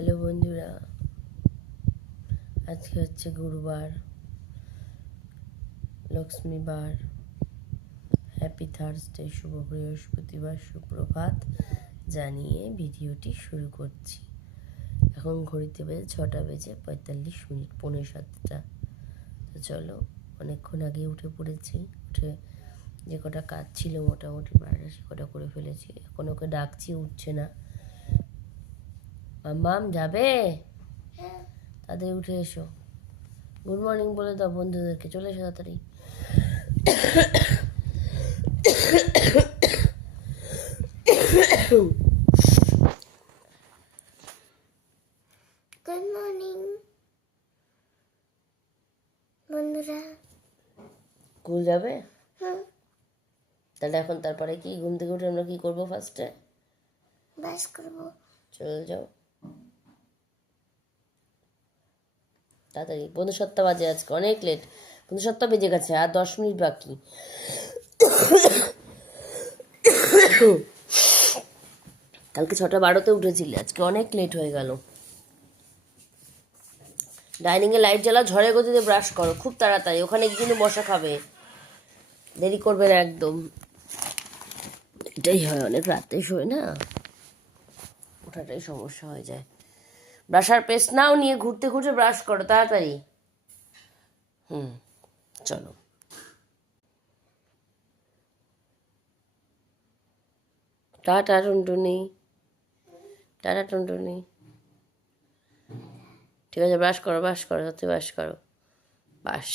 Hello বন্ধুরা, আজকে হচ্ছে গুরুবার, লক্ষ্মীবার। হ্যাপি থার্সডে, শুভ বৃহস্পতিবার, সুপ্রভাত জানিয়ে ভিডিওটি শুরু করছি। এখন ঘড়িতে বেজে 6:45, 6:45। তো চলো, অনেকক্ষণ আগে উঠে পড়েছি। উঠে যে কটা কাজ ছিল মোটামুটি বাইরে সে কটা করে ফেলেছি। এখন ওকে ডাকছি, উঠছে না। মাম্মাম যাবে? তাদের উঠে এসো, গুড মর্নিং বলে দাও বন্ধুদেরকে, চলে এসো তাড়াতাড়ি। গুড মর্নিং বন্ধুরা। স্কুল যাবে? হুম, তাহলে এখন তারপরে কি, ঘুম থেকে উঠে আমরা কি করবো? ফার্স্টে বাস করবো। চলে যাও তাড়াতাড়ি। 7:45 বাজে, আজকে অনেক লেট। 7:45 বেজে গেছে, আর 10 মিনিট বাকি। কালকে 6:12 উঠেছিলে, আজকে অনেক লেট হয়ে গেল। ডাইনিংয়ে লাইট জ্বালা, ঝড়ে গতিতে ব্রাশ করো খুব তাড়াতাড়ি, ওখানে কিন্তু মশা খাবে। দেরি করবে না একদম। এটাই হয়, অনেক রাতে শোয় না, ওঠাটাই সমস্যা হয়ে যায়। ব্রাশার পেস্ট নাও, নিয়ে ঘুরতে ঘুরতে ব্রাশ করো তাড়াতাড়ি। চলো। টাটা টুনটুনি, টাটা টুনটুনি। ঠিক আছে, ব্রাশ করো, ব্রাশ করো, সত্যি ব্রাশ করো, বাস।